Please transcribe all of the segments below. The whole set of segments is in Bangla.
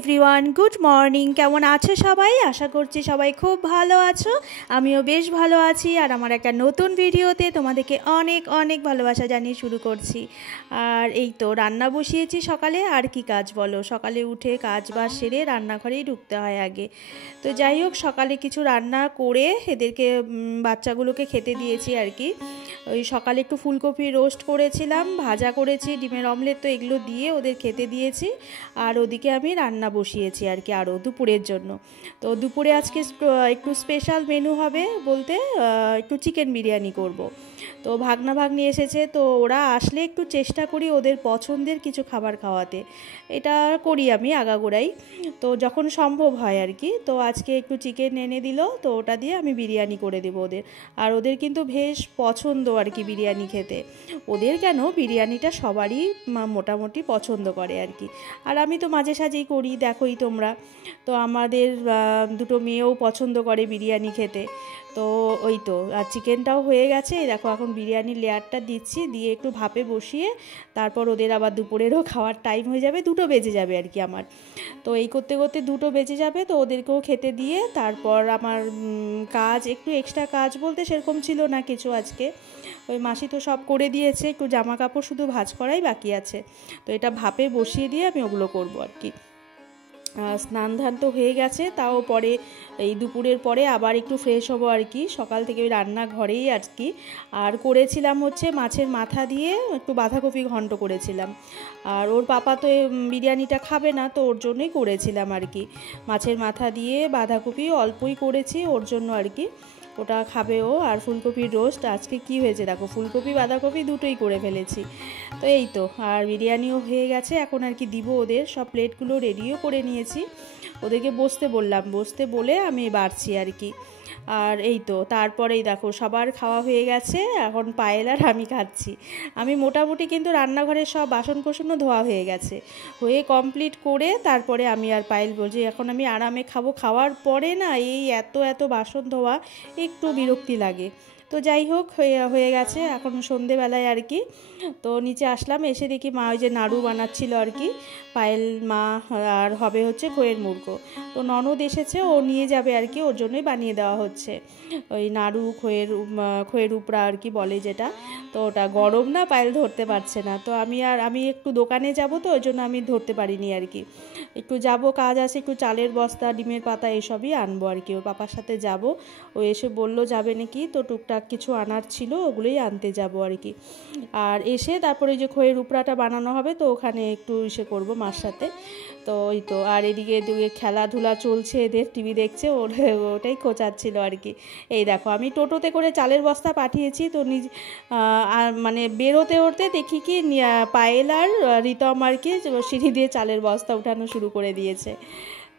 Everyone, good morning. কেমন আছো সবাই? আশা করছি সবাই খুব ভালো আছো। আমিও বেশ ভালো আছি। আর আমার একটা নতুন ভিডিওতে তোমাদেরকে অনেক অনেক ভালোবাসা জানিয়ে শুরু করছি। আর এই তো রান্না বসিয়েছি সকালে। আর কি কাজ বলো, সকালে উঠে কাজ বাজ সেরে রান্নাঘরেই ঢুকতে হয় আগে। তো যাই হোক, সকালে কিছু রান্না করে এদেরকে বাচ্চাগুলোকে খেতে দিয়েছি আর কি। ওই সকালে একটু ফুলকপি রোস্ট করেছিলাম, ভাজা করেছি, ডিমের অমলেট, তো এগুলো দিয়ে ওদের খেতে দিয়েছি। আর ওদিকে আমি রান্না বসিয়েছি আর কি আরও দুপুরের জন্য। তো দুপুরে আজকে একটু স্পেশাল মেনু হবে বলতে একটু চিকেন বিরিয়ানি করব। তো ভাগনা ভাগ্নি এসেছে, তো ওরা আসলে একটু চেষ্টা করি ওদের পছন্দের কিছু খাবার খাওয়াতে। এটা করি আমি আগাগোড়াই, তো যখন সম্ভব হয় আর কি। তো আজকে একটু চিকেন এনে দিল, তো ওটা দিয়ে আমি বিরিয়ানি করে দেবো ওদের। আর ওদের কিন্তু বেশ পছন্দ আর কি বিরিয়ানি খেতে। ওদের কেন, বিরিয়ানিটা সবারই মোটামুটি পছন্দ করে আর কি। আর আমি তো মাঝে সাঝেই করি, দেখোই তোমরা। তো আমাদের দুটো মেয়েও পছন্দ করে বিরিয়ানি খেতে। তো ওই তো, আর চিকেনটাও হয়ে গেছে, দেখো এখন বিরিয়ানির লেয়ারটা দিচ্ছি, দিয়ে একটু ভাপে বসিয়ে তারপর ওদের আবার দুপুরেরও খাওয়ার টাইম হয়ে যাবে, 2টো বেজে যাবে আর কি আমার। তো এই করতে করতে 2টো বেজে যাবে, তো ওদেরকেও খেতে দিয়ে তারপর আমার কাজ একটু এক্সট্রা কাজ বলতে সেরকম ছিল না কিছু আজকে। ওই মাসি তো সব করে দিয়েছে, একটু জামা কাপড় শুধু ভাঁজ করাই বাকি আছে। তো এটা ভাপে বসিয়ে দিয়ে আমি ওগুলো করবো আর কি। স্নান ধান তো হয়ে গেছে, তাও পরে এই দুপুরের পরে আবার একটু ফ্রেশ হবো আর কি। সকাল থেকে ওই রান্নাঘরেই আর কি। আর করেছিলাম হচ্ছে মাছের মাথা দিয়ে একটু বাঁধাকপি ঘন্ট করেছিলাম। আর ওর পাপা তো বিরিয়ানিটা খাবে না, তো ওর জন্যই করেছিলাম আর কি। মাছের মাথা দিয়ে বাঁধাকপি অল্পই করেছি ওর জন্য আর কি, ওটা খাবে ও। আর ফুলকপির রোস্ট আজকে কি হয়েছে দেখো, ফুলকপি বাঁধাকপি দুটোই করে ফেলেছি। তো এই তো, আর বিরিয়ানিও হয়ে গেছে, এখন আর কি দিব ওদের। সব প্লেটগুলো রেডিও করে নিয়েছি, ওদেরকে বসতে বললাম, বসতে বলে আমি বাড়ছি আর কি। আর এই তো, তারপরেই দেখো সবার খাওয়া হয়ে গেছে, এখন পায়েল আর আমি খাচ্ছি। আমি মোটামুটি কিন্তু রান্নাঘরের সব বাসন কোসনও ধোয়া হয়ে গেছে, হয়ে কমপ্লিট করে তারপরে আমি আর পায়েল বলছি এখন আমি আরামে খাবো। খাওয়ার পরে না এই এত এত বাসন ধোয়া একটু বিরক্তি লাগে। তো যাই হোক, হয়ে গেছে এখন সন্ধেবেলায় আর কি। তো নিচে আসলাম, এসে দেখি মা ওই যে নাড়ু বানাচ্ছিল আর কি, পায়েল মা। আর হবে হচ্ছে খইয়ের মুড়কো। তো ননদ এসেছে, ও নিয়ে যাবে আর কি, ওর জন্যই বানিয়ে দেওয়া হচ্ছে ওই নাড়ু, খইয়ের উপরা আর কি বলে যেটা। তো ওটা গরম না, পায়েল ধরতে পারছে না। তো আমি একটু দোকানে যাব, তো ওই জন্য আমি ধরতে পারিনি আর কি। একটু যাব, কাজ আছে, একটু চালের বস্তা, ডিমের পাতা এসবই আনবো আর কি। ওর পাপার সাথে যাব, ও এসে বললো যাবে নাকি, তো টুকটাক কিছু আনার ছিল, ওগুলোই আনতে যাব আর কি। আর এসে তারপরে যে খইয়ের উপরাটা বানানো হবে, তো ওখানে একটু ইসে করবো মার সাথে। তো ওই তো, আর এদিকে খেলাধুলা চলছে, এদের টিভি দেখছে, ওটাই খোঁচাচ্ছিল আর কি। এই দেখো আমি টোটোতে করে চালের বস্তা পাঠিয়েছি, তো মানে বেরোতে উঠতে দেখি কি পায়েল আর রিতম আর কি সিঁড়ি দিয়ে চালের বস্তা উঠানো শুরু করে দিয়েছে।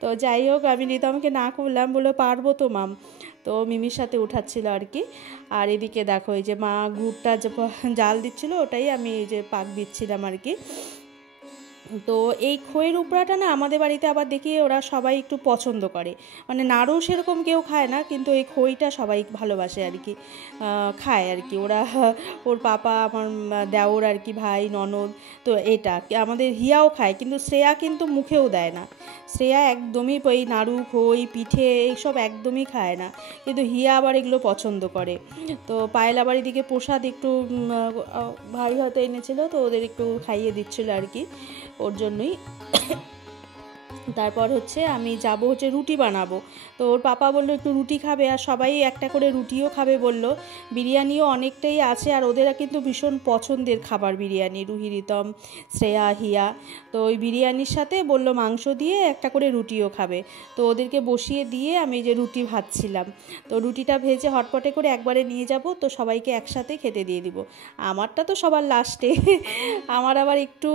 তো যাই হোক, আমি রিতমকে না করলাম, বলে পারবো তো মাম। তো মিমির সাথে উঠাচ্ছিল আর কি। আর এদিকে দেখো এই যে মা গুড়টা জাল দিচ্ছিল, ওটাই আমি এই যে পাক দিচ্ছিলাম আর কি। তো এই খইয়ের উপরাটা না আমাদের বাড়িতে আবার দেখি ওরা সবাই একটু পছন্দ করে, মানে নাড়ু সেরকম কেউ খায় না, কিন্তু এই খইটা সবাই ভালোবাসে আর কি, খায় আর কি ওরা। ওর পাপা, আমার দেওর আর কি, ভাই, ননদ। তো এটা আমাদের হিয়াও খায়, কিন্তু শ্রেয়া কিন্তু মুখেও দেয় না। শ্রেয়া একদমই এই নাড়ু, খই, পিঠে এইসব একদমই খায় না, কিন্তু হিয়া আবার এগুলো পছন্দ করে। তো পায়েল আবার এদিকে প্রসাদ একটু ভাই হয়তো এনেছিল, তো ওদের একটু খাইয়ে দিচ্ছিল আর কি, ওর জন্যই। তারপর হচ্ছে আমি যাব হচ্ছে রুটি বানাবো। তো ওর পাপা বললো একটু রুটি খাবে, আর সবাই একটা করে রুটিও খাবে বললো। বিরিয়ানিও অনেকটাই আছে, আর ওদের কিন্তু ভীষণ পছন্দের খাবার বিরিয়ানি, রুহি, রিতম, শ্রেয়া, হিয়া। তো ওই বিরিয়ানির সাথে বললো মাংস দিয়ে একটা করে রুটিও খাবে। তো ওদেরকে বসিয়ে দিয়ে আমি যে রুটি ভাজছিলাম, তো রুটিটা ভেজে হটপটে করে একবারে নিয়ে যাব, তো সবাইকে একসাথে খেতে দিয়ে দিব। আমারটা তো সবার লাস্টে, আমার আবার একটু